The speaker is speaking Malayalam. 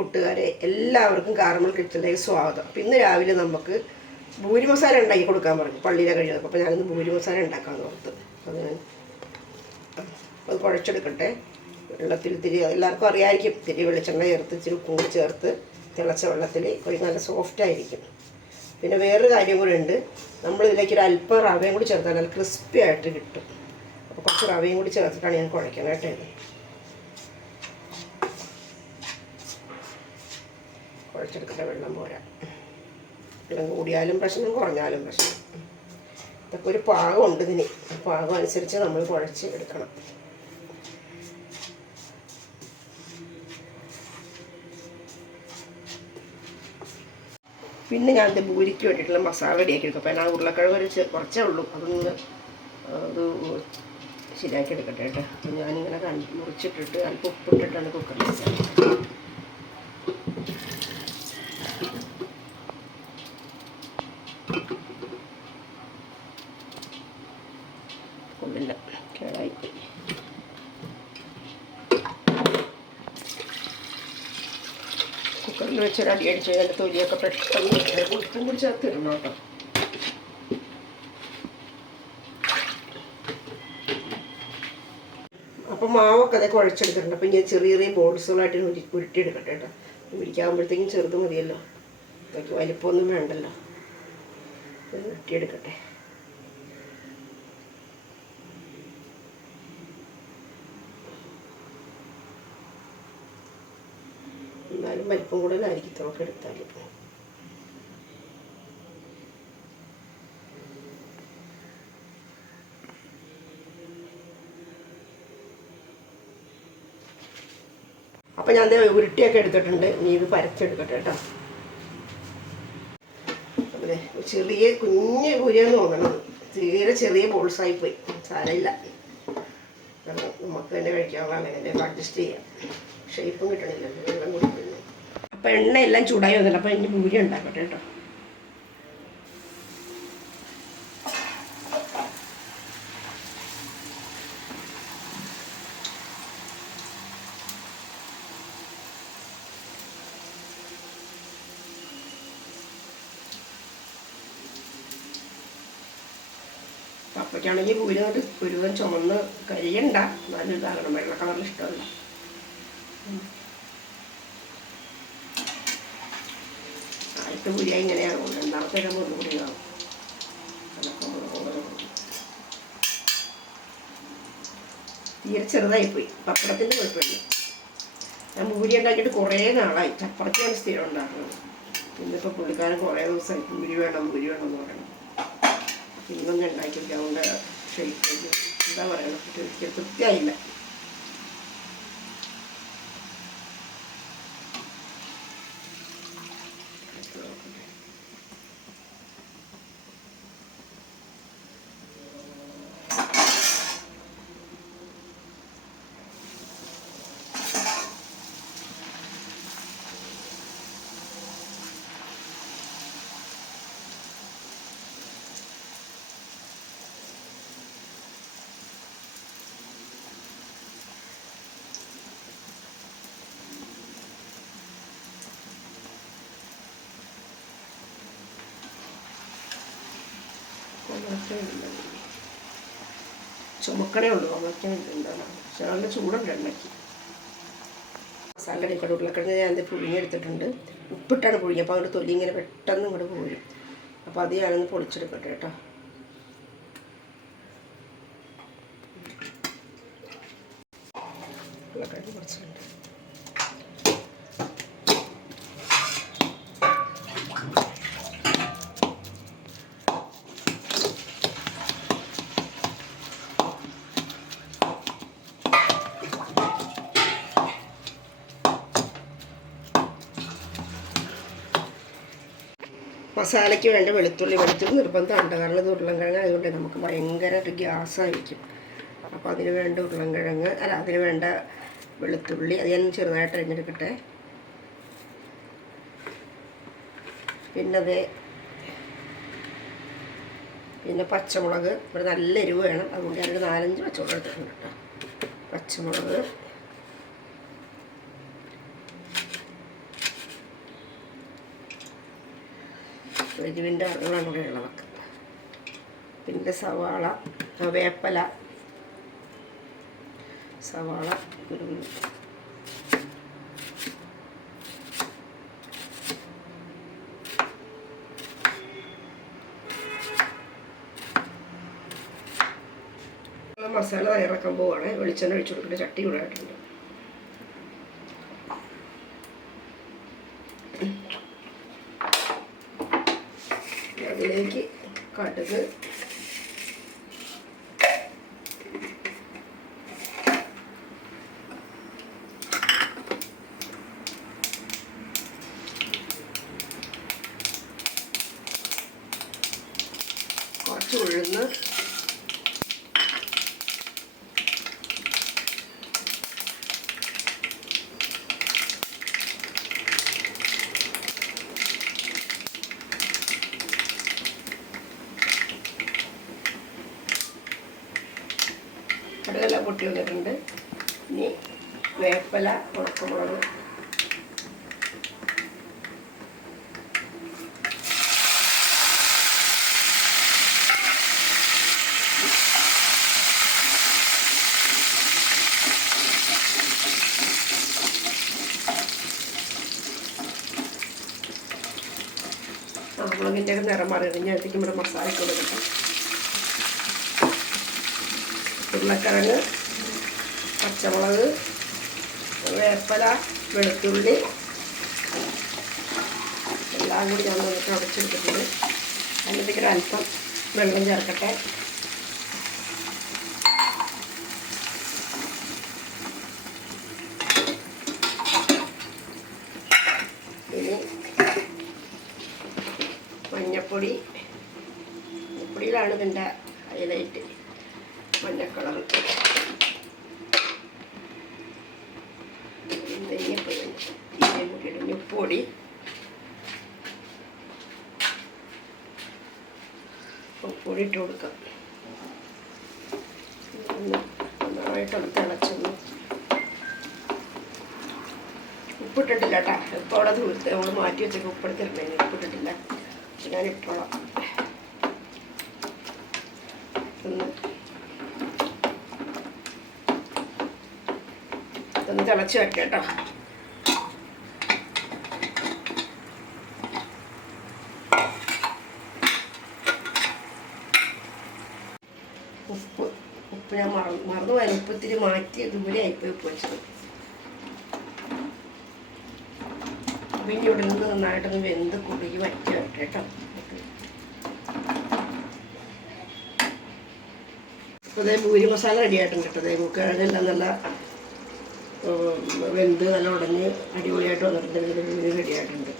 കൂട്ടുകാരെ എല്ലാവർക്കും കാർമൽ കിച്ചണിലേക്ക് സ്വാഗതം. അപ്പം ഇന്ന് രാവിലെ നമുക്ക് പൂരി മസാല ഉണ്ടാക്കി കൊടുക്കാൻ പറഞ്ഞു പള്ളിയിലെ കഴിഞ്ഞപ്പോൾ. അപ്പോൾ ഞാനിന്ന് പൂരി മസാല ഉണ്ടാക്കാമെന്ന് ഓർത്ത് അത് കുഴച്ചെടുക്കട്ടെ. വെള്ളത്തിൽ ഇത്തിരി എല്ലാവർക്കും അറിയാമായിരിക്കും, ഇത്തിരി വെളിച്ചെണ്ണ ചേർത്ത് ഇച്ചിരി ഉപ്പും കൂടി ചേർത്ത് തിളച്ച വെള്ളത്തിൽ നല്ല സോഫ്റ്റ് ആയിരിക്കും. പിന്നെ വേറൊരു കാര്യം കൂടി ഉണ്ട്, നമ്മളിതിലേക്ക് ഒരു അല്പം റവയും കൂടി ചേർത്താൽ നല്ല ക്രിസ്പി ആയിട്ട് കിട്ടും. അപ്പോൾ കുറച്ച് റവയും കൂടി ചേർത്തിട്ടാണ് ഞാൻ കുഴയ്ക്കണം കേട്ടോ. കുഴച്ചെടുക്കട്ടെ, വെള്ളം പോരാ. വെള്ളം കൂടിയാലും പ്രശ്നം, കുറഞ്ഞാലും പ്രശ്നം. ഇതൊക്കെ ഒരു പാകമുണ്ട് ഇതിന്, പാകം അനുസരിച്ച് നമ്മൾ കുഴച്ച് എടുക്കണം. പിന്നെ ഞാനിത് പൂരിക്ക് വേണ്ടിയിട്ടുള്ള മസാല റെഡിയാക്കി എടുക്കും. അപ്പോൾ ഞാൻ ഉരുളക്കിഴങ്ങ് ഒരു കുറച്ചേ ഉള്ളൂ, അതൊന്ന് അത് ശരിയാക്കി എടുക്കട്ടെ കേട്ടോ. അപ്പോൾ ഞാനിങ്ങനെ മുറിച്ചിട്ടിട്ട് അല്പം ഉപ്പിട്ടിട്ടാണ് കുക്കറിൽ വെച്ചത്. കൊള്ളില്ല, കേടായിപ്പോയി. കുക്കറിൽ വെച്ചൊരു അടി അടിച്ച് കഴിഞ്ഞാൽ തൊലിയൊക്കെ പെട്ടെന്ന് ഉപ്പും കൂടി ചേർത്തിടണം കേട്ടോ. അപ്പോൾ മാവൊക്കെ അതൊക്കെ കുഴച്ചെടുത്തിട്ടുണ്ട്. അപ്പോൾ ഞാൻ ചെറിയ ചെറിയ ബോൾസുകളായിട്ട് ഉരുട്ടിയെടുക്കട്ടെ കേട്ടോ. ഉരുക്കാകുമ്പോഴത്തേക്കും ചെറുത് മതിയല്ലോ, അതൊക്കെ വലിപ്പമൊന്നും വേണ്ടല്ലോ. ഉരുട്ടിയെടുക്കട്ടെ. എന്നാലും വലിപ്പം കൂടുതലായിരിക്കും ഇത്രയൊക്കെ എടുത്താൽ. അപ്പം ഞാൻ ഉരുട്ടിയൊക്കെ എടുത്തിട്ടുണ്ട്. ഇനി ഇത് പരച്ചെടുക്കട്ടെ കേട്ടോ. അതെ, ചെറിയ കുഞ്ഞ് കുരിയെന്ന് തോന്നണം, തീരെ ചെറിയ ബോൾസായിപ്പോയി. സാരമില്ല, നമുക്ക് തന്നെ കഴിക്കാവുന്നതാണ്. ഇതിൻ്റെ അഡ്ജസ്റ്റ് ചെയ്യാം. ഷേപ്പും കിട്ടണില്ല, വെള്ളം കുടിക്കുന്നു. അപ്പം എണ്ണയെല്ലാം ചൂടായി വന്നില്ല. അപ്പം ഇനി പൂരി ഉണ്ടാക്കട്ടെ കേട്ടോ. അപ്പോഴാണെങ്കിൽ പൂരി കൊണ്ട് ഒരുവൻ ചുമന്ന് കരിയണ്ട, എന്നാലും ഇതാകണം. വെള്ള കളറിൽ ഇഷ്ടമല്ല. ആദ്യത്തെ പൂരിയായി ഇങ്ങനെയാകും, രണ്ടാമത്തെ ഇടുമ്പോൾ ഒന്നുകൂടി ആകും. തീരെ ചെറുതായിപ്പോയി. പപ്പടത്തിൻ്റെ കുഴപ്പമില്ല. ഞാൻ പൂരി ഉണ്ടാക്കിയിട്ട് കുറേ നാളായി. ചപ്പാത്തിയാണ് സ്ഥിരം ഉണ്ടാക്കുന്നത്. ഇന്നിപ്പോൾ പുള്ളിക്കാരൻ കുറേ ദിവസമായി പൂരി വേണം എന്ന് പറയണം. ഇന്നൊന്നും ഉണ്ടാക്കിയിരിക്കുക. അതുകൊണ്ട് ഷേപ്പ് എന്താ പറയണം, തൃപ്തിയായില്ല. ചുമക്കണേ ഉള്ളൂ, എന്താണ്. പക്ഷെ നല്ല ചൂടുണ്ട് എണ്ണയ്ക്ക്. മസാല അടിക്കട്ടെ. ഉരുളക്കിഴങ്ങ് ഞാൻ പുഴുങ്ങിയെടുത്തിട്ടുണ്ട്. ഉപ്പിട്ടാണ് പുഴുങ്ങി. അപ്പോൾ അവിടെ തൊലി ഇങ്ങനെ പെട്ടെന്ന് ഇങ്ങോട്ട് പോരും. അപ്പോൾ അത് ഞാനൊന്ന് പൊളിച്ചെടുക്കട്ടെ കേട്ടോ. ഉരുളക്കിഴങ്ങ് കുറച്ചുണ്ട്. മസാലയ്ക്ക് വേണ്ട വെളുത്തുള്ളി നിർബന്ധമുണ്ട്. കാരണം ഇത് ഉരുളൻകിഴങ്ങ് ആയതുകൊണ്ട് നമുക്ക് ഭയങ്കര ഒരു ഗ്യാസായിരിക്കും. അപ്പോൾ അതിന് വേണ്ട ഉരുളൻകിഴങ്ങ് അതിന് വേണ്ട വെളുത്തുള്ളി അത് ഞാൻ ചെറുതായിട്ട് അരിഞ്ഞെടുക്കട്ടെ. പിന്നെ പച്ചമുളക്. ഇവിടെ നല്ല എരിവ് വേണം, അതുകൊണ്ട് ഞാനൊരു 4-5 പച്ചമുളക് എടുത്തിട്ടുണ്ട് കേട്ടോ. പച്ചമുളക്, എരിവിൻ്റെ അളവാണ് ഇവിടെ ഉള്ളതൊക്കെ. പിന്നെ സവാള, വേപ്പല, സവാള, മസാല തയ്യാറാക്കാൻ പോവുകയാണ്. വെളിച്ചെണ്ണ ഒഴിച്ചു കൊടുക്കേണ്ട ചട്ടി ചൂടായിട്ടുണ്ട്. അതിലേക്ക് കടുക്, കുറച്ച് ഉഴുന്ന്, കടുകെല്ലാം പൊട്ടി വന്നിട്ടുണ്ട്. ഇനി വേപ്പല, ഉണക്കമുളക്, മുളകിൻ്റെ ഒക്കെ നിറം മാറി കഴിഞ്ഞാൽ നമ്മുടെ മസാലയ്ക്ക് കൊടുക്കണം. ഉരുളക്കിഴങ്ങ്, പച്ചമുളക്, വേപ്പല, വെളുത്തുള്ളി എല്ലാം കൂടി ഞാൻ നമുക്ക് അടച്ചെടുത്തിട്ടുണ്ട്. അതിലേക്ക് അല്പം വെള്ളം ചേർക്കട്ടെ. ഇനി മഞ്ഞപ്പൊടി, മഞ്ഞപ്പൊടിയിലാണ് ഇതിൻ്റെ ഹൈലൈറ്റ്. മഞ്ഞക്കളർ, ഉപ്പൊടി, ഉപ്പൊടി ഇട്ട് കൊടുക്കാം. നന്നായിട്ടൊന്ന് തിളച്ചൊന്ന്. ഉപ്പിട്ടിട്ടില്ല കേട്ടോ. ഇപ്പോൾ അവിടെ നമ്മൾ മാറ്റി വെച്ചൊക്കെ ഉപ്പെടുത്തിട്ടുണ്ടെങ്കിൽ ഉപ്പിട്ടിട്ടില്ല. ഞാൻ ഇട്ടോളാം. ഒന്ന് തിളച്ച് വെക്കാം കേട്ടോ. ഉപ്പ് ഞാൻ മറന്നുപോയി. ഉപ്പ് ഇത്തിരി മാറ്റി ദൂരെ ആയിപ്പോയി ഉപ്പ് വെച്ചത്. അപ്പം ഇനി ഇവിടെ നിന്ന് നന്നായിട്ടൊന്ന് വെന്ത് കുറുകി വറ്റി വരട്ടെ കേട്ടോ. അപ്പോൾ അതേ പൂരി മസാല റെഡി ആയിട്ടുണ്ട് കേട്ടോ. അതേ കിഴങ്ങെല്ലാം നല്ല വെന്ത് നല്ല ഉടഞ്ഞ് അടിപൊളിയായിട്ട് വന്നിട്ടുണ്ട്. പൂരി റെഡി ആയിട്ടുണ്ട്.